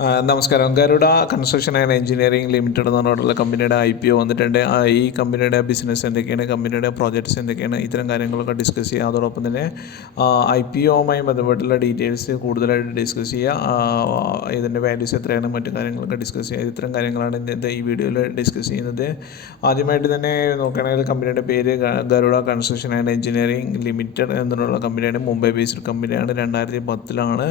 നമസ്കാരം. Garuda construction and engineering limited എന്ന് പറഞ്ഞിട്ടുള്ള കമ്പനിയുടെ IPO വന്നിട്ടുണ്ട്. ഈ കമ്പനിയുടെ ബിസിനസ് എന്തൊക്കെയാണ്, കമ്പനിയുടെ പ്രോജക്ട്സ് എന്തൊക്കെയാണ്, ഇത്തരം കാര്യങ്ങളൊക്കെ ഡിസ്കസ് ചെയ്യുക. അതോടൊപ്പം തന്നെ IPOവുമായി ബന്ധപ്പെട്ടുള്ള ഡീറ്റെയിൽസ് കൂടുതലായിട്ട് ഡിസ്കസ് ചെയ്യുക. ഇതിൻ്റെ വാല്യൂസ് എത്രയാണ്, മറ്റു കാര്യങ്ങളൊക്കെ ഡിസ്കസ് ചെയ്യുക. ഇത്തരം കാര്യങ്ങളാണ് ഇന്നത്തെ ഈ വീഡിയോയിൽ ഡിസ്കസ് ചെയ്യുന്നത്. ആദ്യമായിട്ട് തന്നെ നോക്കുകയാണെങ്കിൽ കമ്പനിയുടെ പേര് Garuda construction and engineering limited എന്നുള്ള കമ്പനിയാണ്. മുംബൈ ബേസ്ഡ് കമ്പനിയാണ്. 2010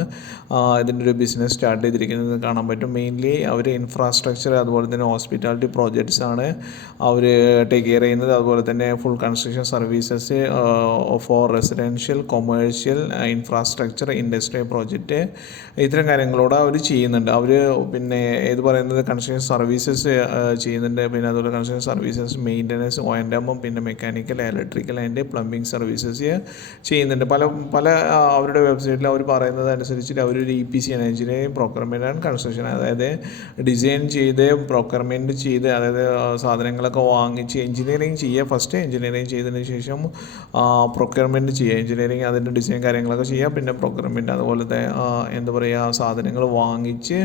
ഇതിൻ്റെ ഒരു ബിസിനസ് സ്റ്റാർട്ട് ചെയ്തിരിക്കുന്നത് കാണാൻ പറ്റും. മെയിൻലി അവർ ഇൻഫ്രാസ്ട്രക്ചർ അതുപോലെ തന്നെ ഹോസ്പിറ്റാലിറ്റി പ്രോജക്ട്സ് ആണ് അവർ ടേക്ക് കെയർ ചെയ്യുന്നത്. അതുപോലെ തന്നെ full construction services four residential, commercial, infrastructure, industrial project, ഇത്തരം കാര്യങ്ങളോട് അവർ ചെയ്യുന്നുണ്ട്. അവർ പിന്നെ ഇത് പറയുന്നത് കൺസ്ട്രക്ഷൻ സർവീസസ് ചെയ്യുന്നുണ്ട്. പിന്നെ അതുപോലെ കൺസ്ട്രക്ഷൻ സർവീസസ്, മെയിൻ്റനൻസ്, O&M, പിന്നെ mechanical, electrical and plumbing services ചെയ്യുന്നുണ്ട്. പല അവരുടെ വെബ്സൈറ്റിൽ അവർ പറയുന്നത് അനുസരിച്ചിട്ട് അവരൊരു EPC ആണ്, എഞ്ചിനീയറിംഗ് പ്രൊക്യൂർമെൻറ്റ് ആൻഡ് കൺസ്ട്രക്ഷൻ. അതായത് ഡിസൈൻ ചെയ്ത് പ്രൊക്യൂർമെൻറ്റ് ചെയ്ത്, അതായത് സാധനങ്ങളൊക്കെ വാങ്ങിച്ച് എഞ്ചിനീയറിംഗ് ചെയ്യുക. ഫസ്റ്റ് എഞ്ചിനീയറിംഗ് ചെയ്തതിന് ശേഷം പ്രൊക്യൂർമെൻറ്റ് ചെയ്യുക. എഞ്ചിനീയറിംഗ് അതിൻ്റെ ഡിസൈൻ കാര്യങ്ങളൊക്കെ ചെയ്യുക. പിന്നെ പ്രൊക്യൂർമെൻറ്റ് അതുപോലത്തെ എന്താ പറയുക, സാധനങ്ങൾ വാങ്ങിച്ച്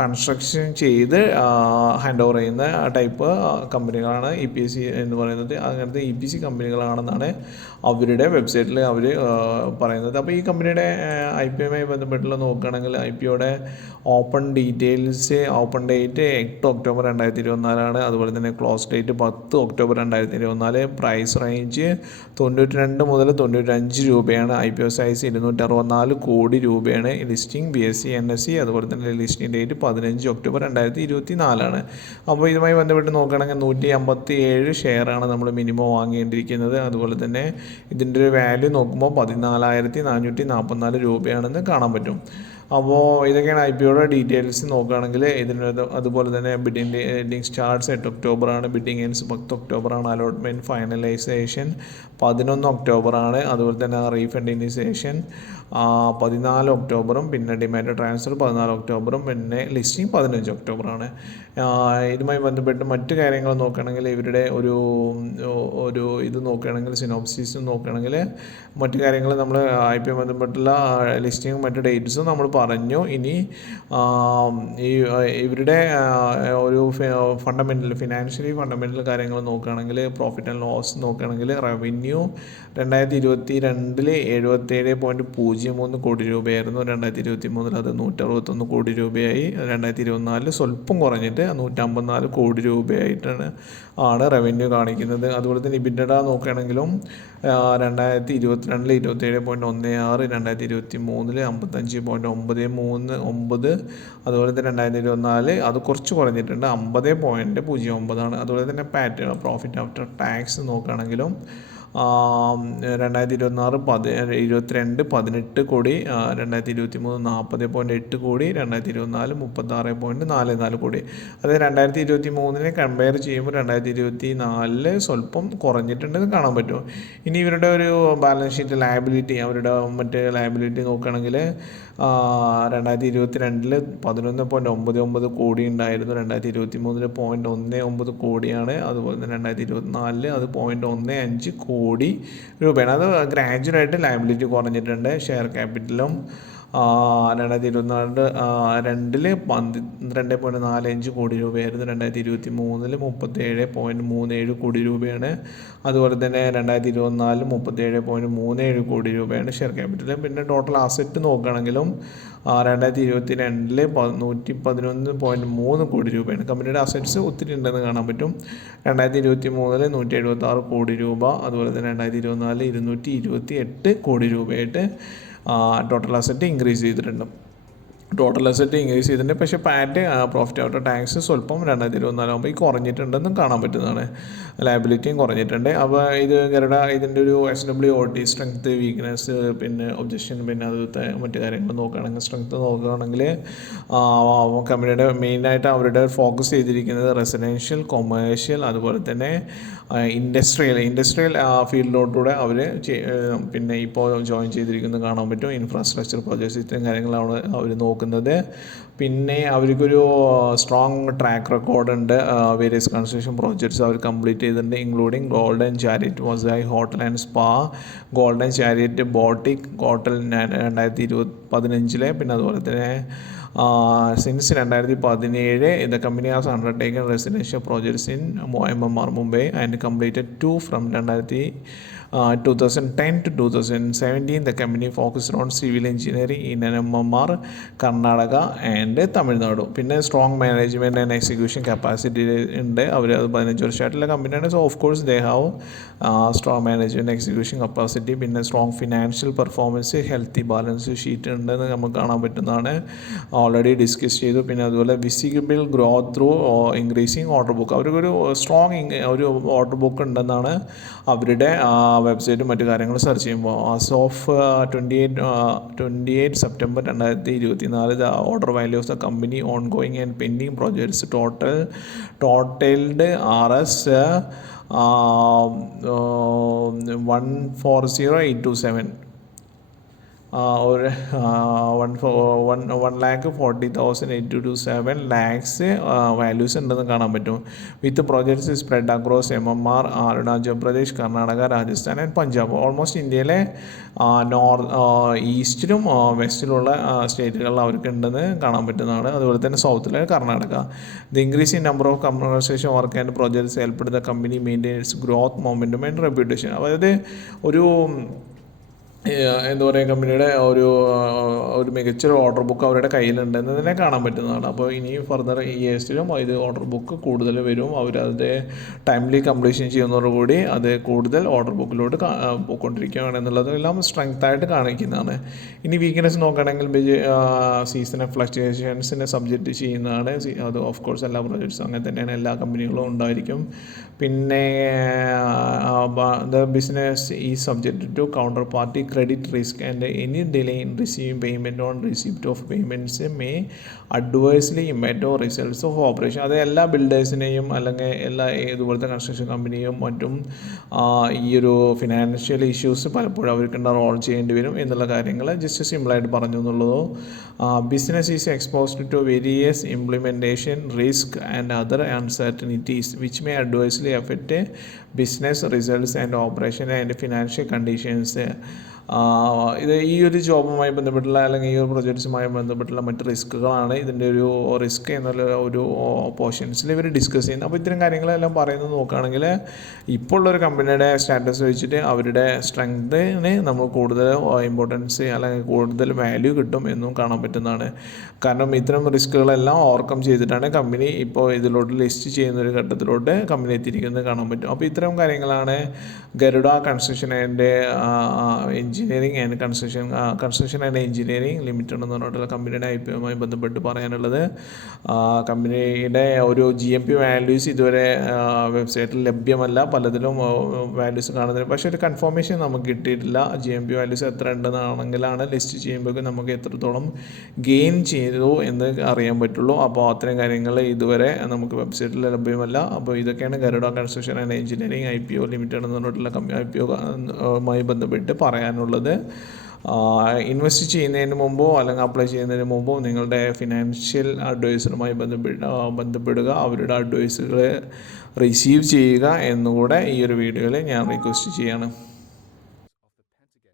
കൺസ്ട്രക്ഷൻ ചെയ്ത് ഹാൻഡ് ഓവർ ചെയ്യുന്ന ടൈപ്പ് കമ്പനികളാണ് EPC എന്ന് പറയുന്നത്. അങ്ങനത്തെ EPC കമ്പനികളാണെന്നാണ് അവരുടെ വെബ്സൈറ്റിൽ അവർ പറയുന്നത്. അപ്പോൾ ഈ കമ്പനിയുടെ IPOയുമായി ബന്ധപ്പെട്ടുള്ള നോക്കുകയാണെങ്കിൽ IPOയുടെ open details, open date 8 October 2024 അതുപോലെ തന്നെ close date 10 October 2024. Price range 92 മുതൽ 95 രൂപയാണ്. IPO സൈസ് 264 കോടി രൂപയാണ്. ലിസ്റ്റിംഗ് BSE NSE, അതുപോലെ തന്നെ ലിസ്റ്റിംഗ് ഡേറ്റ് 15 ഒക്ടോബർ 2024. അപ്പോൾ ഇതുമായി ബന്ധപ്പെട്ട് നോക്കുകയാണെങ്കിൽ 157 ഷെയറാണ് നമ്മൾ മിനിമം വാങ്ങേണ്ടിയിരിക്കുന്നത്. അതുപോലെ തന്നെ ഇതിൻ്റെ ഒരു വാല്യൂ നോക്കുമ്പോൾ 14,444 രൂപയാണെന്ന് കാണാൻ പറ്റും. അപ്പോൾ ഇതൊക്കെയാണ് IPOയുടെ ഡീറ്റെയിൽസ് നോക്കുകയാണെങ്കിൽ. അതുപോലെ തന്നെ ബിഡിങ് സ്റ്റാർട്ട്സ് 8 ഒക്ടോബറാണ്. ബിഡിങ് എൻഡ്സ് 10 ഒക്ടോബറാണ്. അലോട്ട്മെൻറ്റ് ഫൈനലൈസേഷൻ 11 ഒക്ടോബറാണ്. അതുപോലെ തന്നെ റീഫണ്ട് ഇനിഷ്യേഷൻ 14 ഒക്ടോബറും പിന്നെ ഡിമാൻഡ് ട്രാൻസ്ഫർ 14 ഒക്ടോബറും പിന്നെ ലിസ്റ്റിംഗ് 15 ഒക്ടോബറാണ്. ഇതുമായി ബന്ധപ്പെട്ട് മറ്റു കാര്യങ്ങൾ നോക്കുകയാണെങ്കിൽ ഇവരുടെ ഒരു ഇത് നോക്കുകയാണെങ്കിൽ, സിനോപ്സിസ് നോക്കുകയാണെങ്കിൽ മറ്റു കാര്യങ്ങൾ നമ്മൾ IPO ബന്ധപ്പെട്ടുള്ള ലിസ്റ്റിങ്ങും മറ്റു ഡേറ്റ്സും നമ്മൾ പറഞ്ഞു. ഇനി ഇവരുടെ ഒരു ഫിനാൻഷ്യലി ഫണ്ടമെൻ്റൽ കാര്യങ്ങൾ നോക്കുകയാണെങ്കിൽ, പ്രോഫിറ്റ് ആൻഡ് ലോസ് നോക്കുകയാണെങ്കിൽ, റവന്യൂ 2022 77.03 കോടി രൂപയായിരുന്നു. 2023 അത് 161 കോടി രൂപയായി. 2024 സ്വല്പം കുറഞ്ഞിട്ട് 154 കോടി രൂപയായിട്ടാണ് റവന്യൂ കാണിക്കുന്നത്. അതുപോലെ തന്നെ EBITDA നോക്കുകയാണെങ്കിലും 2022 27.16, 2023 55.93, അതുപോലെ തന്നെ 2024 അത് കുറച്ച് കുറഞ്ഞിട്ടുണ്ട്, 50.09. അതുപോലെ തന്നെ പ്രോഫിറ്റ് ആഫ്റ്റർ ടാക്സ് നോക്കുകയാണെങ്കിലും 2026 18 കോടി, 2023 40.8 കോടി, 2024 36.44 കോടി. അതായത് 2023 കമ്പയർ ചെയ്യുമ്പോൾ 2024 സ്വല്പം കുറഞ്ഞിട്ടുണ്ടെന്ന് കാണാൻ പറ്റും. ഇനി ഇവരുടെ ഒരു ബാലൻസ് ഷീറ്റ് ലയബിലിറ്റി, അവരുടെ മറ്റേ ലയബിലിറ്റി നോക്കുകയാണെങ്കിൽ 2022 11.99 കോടി ഉണ്ടായിരുന്നു. 2023 0.19 കോടിയാണ്. അതുപോലെ തന്നെ 2024 അത് 0.15 കോടി രൂപയാണ്. അത് ഗ്രാജുവലായിട്ട് ലയബിലിറ്റി കുറഞ്ഞിട്ടുണ്ട്. ഷെയർ ക്യാപിറ്റലും 2022 12.45 കോടി രൂപയായിരുന്നു. 2023 37.37 കോടി രൂപയാണ്. അതുപോലെ തന്നെ 2024 37.37 കോടി രൂപയാണ് ഷെയർ ക്യാപിറ്റൽ. പിന്നെ ടോട്ടൽ അസറ്റ് നോക്കുകയാണെങ്കിലും 2022 111.3 കോടി രൂപയാണ്. കമ്പനിയുടെ അസറ്റ്സ് ഒത്തിരി ഉണ്ടെന്ന് കാണാൻ പറ്റും. 2023 176 കോടി രൂപ, അതുപോലെ തന്നെ 2024 228 കോടി രൂപയായിട്ട് ടോട്ടൽ അസറ്റ് ഇൻക്രീസ് ചെയ്തിട്ടുണ്ട്. പക്ഷേ പ്രോഫിറ്റ് ആഫ്റ്റർ ടാക്സ് സ്വല്പം 2024 ആകുമ്പോൾ കുറഞ്ഞിട്ടുണ്ടെന്നും കാണാൻ പറ്റുന്നതാണ്. ലയബിലിറ്റിയും കുറഞ്ഞിട്ടുണ്ട്. അപ്പോൾ ഇതിൻ്റെ ഒരു SWOT, സ്ട്രെങ്ത്, വീക്ക്നെസ്, പിന്നെ ഒബ്ജക്ഷൻ, പിന്നെ അതുപോലത്തെ മറ്റു കാര്യങ്ങൾ നോക്കുകയാണെങ്കിൽ, സ്ട്രെങ്ത് നോക്കുകയാണെങ്കിൽ കമ്പനിയുടെ മെയിനായിട്ട് അവരുടെ ഫോക്കസ് ചെയ്തിരിക്കുന്നത് റെസിഡൻഷ്യൽ, കൊമേഴ്ഷ്യൽ, അതുപോലെ തന്നെ ഇൻഡസ്ട്രിയൽ ഫീൽഡിലോട്ടൂടെ അവർ പിന്നെ ഇപ്പോൾ ജോയിൻ ചെയ്തിരിക്കുന്നത് കാണാൻ പറ്റും. ഇൻഫ്രാസ്ട്രക്ചർ പ്രോജക്ട്സ്, ഇത്തരം കാര്യങ്ങളാണ് അവർ നോക്കുന്നത്. പിന്നെ അവർക്കൊരു സ്ട്രോങ് ട്രാക്ക് റെക്കോർഡ് ഉണ്ട്. വേരിയസ് കൺസ്ട്രക്ഷൻ പ്രോജക്ട്സ് അവർ കംപ്ലീറ്റ് ചെയ്തിട്ടുണ്ട്, including Golden Chariot Mosaic Hotel and Spa, Golden Chariot Boutique Hotel 2015, പിന്നെ അതുപോലെ തന്നെ since 2017 the company has undertaken residential projects in MMR Mumbai and completed 2 from 2010 to 2017. The company focused on civil engineering in MMR, Karnataka and Tamil Nadu. പിന്നെ strong management and execution capacity ഉണ്ട്. അവർ അത് 15 വർഷമായിട്ടുള്ള കമ്പനിയാണ്. So of course they have strong management execution capacity. പിന്നെ strong financial performance, healthy balance sheet ഉണ്ടെന്ന് നമുക്ക് കാണാൻ പറ്റുന്നതാണ്. ഓൾറെഡി ഡിസ്കസ് ചെയ്തു. പിന്നെ അതുപോലെ visible growth through increasing order book. അവർക്കൊരു സ്ട്രോങ് ഒരു ഓർഡർ ബുക്ക് ഉണ്ടെന്നാണ് അവരുടെ വെബ്സൈറ്റും മറ്റു കാര്യങ്ങൾ സെർച്ച് ചെയ്യുമ്പോൾ. As of 28 September 2024 the order value of the company on going and pending projects totalled RS 140,827 ഒരു 1,40,827 ലാക്സ് വാല്യൂസ് ഉണ്ടെന്ന് കാണാൻ പറ്റും. With projects spread across MMR, Arunachal Pradesh, Karnataka, Rajasthan and Punjab. Almost ഇന്ത്യയിലെ ഈസ്റ്റിലും വെസ്റ്റിലുള്ള സ്റ്റേറ്റുകളിൽ അവർക്ക് ഉണ്ടെന്ന് കാണാൻ പറ്റുന്നതാണ്. അതുപോലെ തന്നെ സൗത്തിലെ Karnataka. The increase in number of construction work and projects helped the company maintain its growth momentum and reputation. അതായത് ഒരു എന്താ പറയുക, കമ്പനിയുടെ ഒരു മികച്ചൊരു ഓർഡർ ബുക്ക് അവരുടെ കയ്യിലുണ്ടെന്ന് തന്നെ കാണാൻ പറ്റുന്നതാണ്. അപ്പോൾ ഇനി ഫർദർ ഇയേഴ്സിലും ഇത് ഓർഡർ ബുക്ക് കൂടുതൽ വരും. അവരത് ടൈംലി കംപ്ലീഷൻ ചെയ്യുന്നതോടുകൂടി അത് കൂടുതൽ ഓർഡർ ബുക്കിലോട്ട് പോയിക്കൊണ്ടിരിക്കുകയാണ് എന്നുള്ളതെല്ലാം സ്ട്രെങ്ത്തായിട്ട് കാണിക്കുന്നതാണ്. ഇനി വീക്ക്നെസ് നോക്കുകയാണെങ്കിൽ സീസണൽ ഫ്ലക്ച്വേഷൻസിനെ സബ്ജക്റ്റ് ചെയ്യുന്നതാണ്. അത് ഓഫ് കോഴ്സ് എല്ലാ പ്രോജക്ട്സും അങ്ങനെ തന്നെയാണ്, എല്ലാ കമ്പനികളും ഉണ്ടായിരിക്കും. പിന്നെ the business is subject to counterparty credit risk and any delay in receiving payment on receipt of payments may adversely impact or results of operation. അത് എല്ലാ ബിൽഡേഴ്സിനെയും അല്ലെങ്കിൽ എല്ലാ ഇതുപോലത്തെ കൺസ്ട്രക്ഷൻ കമ്പനിയും മറ്റും ഈ ഒരു ഫിനാൻഷ്യൽ ഇഷ്യൂസ് പലപ്പോഴും അവർക്ക് റോൾ ചെയ്യേണ്ടി വരും എന്നുള്ള കാര്യങ്ങൾ ജസ്റ്റ് സിമ്പിളായിട്ട് പറഞ്ഞു എന്നുള്ളൂ. Business is exposed to various implementation risk and other uncertainties which may adversely affect business results and operation and financial conditions. ഇത് ഈ ഒരു ജോബുമായി ബന്ധപ്പെട്ടുള്ള അല്ലെങ്കിൽ ഈ ഒരു പ്രൊജക്ട്സുമായി ബന്ധപ്പെട്ടുള്ള മറ്റ് റിസ്ക്കുകളാണ് ഇതിൻ്റെ ഒരു റിസ്ക് എന്നുള്ള ഒരു പോർഷൻസിൽ ഇവർ ഡിസ്കസ് ചെയ്യുന്നത്. അപ്പോൾ ഇത്തരം കാര്യങ്ങളെല്ലാം പറയുന്നത് നോക്കുകയാണെങ്കിൽ ഇപ്പോൾ ഉള്ളൊരു കമ്പനിയുടെ സ്റ്റാറ്റസ് വെച്ചിട്ട് അവരുടെ സ്ട്രെങ്തിന് നമ്മൾ കൂടുതൽ ഇമ്പോർട്ടൻസ് അല്ലെങ്കിൽ കൂടുതൽ വാല്യൂ കിട്ടും എന്നും കാണാൻ പറ്റുന്നതാണ്. കാരണം ഇത്തരം റിസ്ക്കുകളെല്ലാം ഓവർകം ചെയ്തിട്ടാണ് കമ്പനി ഇപ്പോൾ ഇതിലോട്ട് ലിസ്റ്റ് ചെയ്യുന്നൊരു ഘട്ടത്തിലോട്ട് കമ്പനി എത്തിയിരിക്കുന്നത് കാണാൻ പറ്റും. അപ്പോൾ ഇത്തരം കാര്യങ്ങളാണ് Garuda construction and engineering and construction and engineering limited എന്ന് പറഞ്ഞിട്ടുള്ള കമ്പനിയുടെ IPOയുമായി ബന്ധപ്പെട്ട് പറയാനുള്ളത്. കമ്പനിയുടെ ഒരു GMP വാല്യൂസ് ഇതുവരെ വെബ്സൈറ്റിൽ ലഭ്യമല്ല. പലതിലും വാല്യൂസ് കാണുന്നില്ല. പക്ഷേ ഒരു കൺഫർമേഷൻ നമുക്ക് കിട്ടിയിട്ടില്ല. GMP വാല്യൂസ് എത്ര ഉണ്ടെന്നാണെങ്കിലാണ് ലിസ്റ്റ് ചെയ്യുമ്പോൾ നമുക്ക് എത്രത്തോളം ഗെയിൻ ചെയ്തു എന്ന് അറിയാൻ പറ്റുള്ളൂ. അപ്പോൾ അത്തരം കാര്യങ്ങൾ ഇതുവരെ നമുക്ക് വെബ്സൈറ്റിൽ ലഭ്യമല്ല. അപ്പോൾ ഇതൊക്കെയാണ് Garuda construction and engineering IPO limited എന്ന് പറഞ്ഞിട്ടുള്ള IPOയുമായി ബന്ധപ്പെട്ട് പറയാനുള്ളത്. ഇൻവെസ്റ്റ് ചെയ്യുന്നതിന് മുമ്പോ അല്ലെങ്കിൽ അപ്ലൈ ചെയ്യുന്നതിന് മുമ്പോ നിങ്ങളുടെ ഫിനാൻഷ്യൽ അഡ്വൈസറുമായി ബന്ധപ്പെടുക, അവരുടെ അഡ്വൈസുകൾ റിസീവ് ചെയ്യുക എന്നുകൂടെ ഈ ഒരു വീഡിയോയിൽ ഞാൻ റിക്വസ്റ്റ് ചെയ്യാണ്.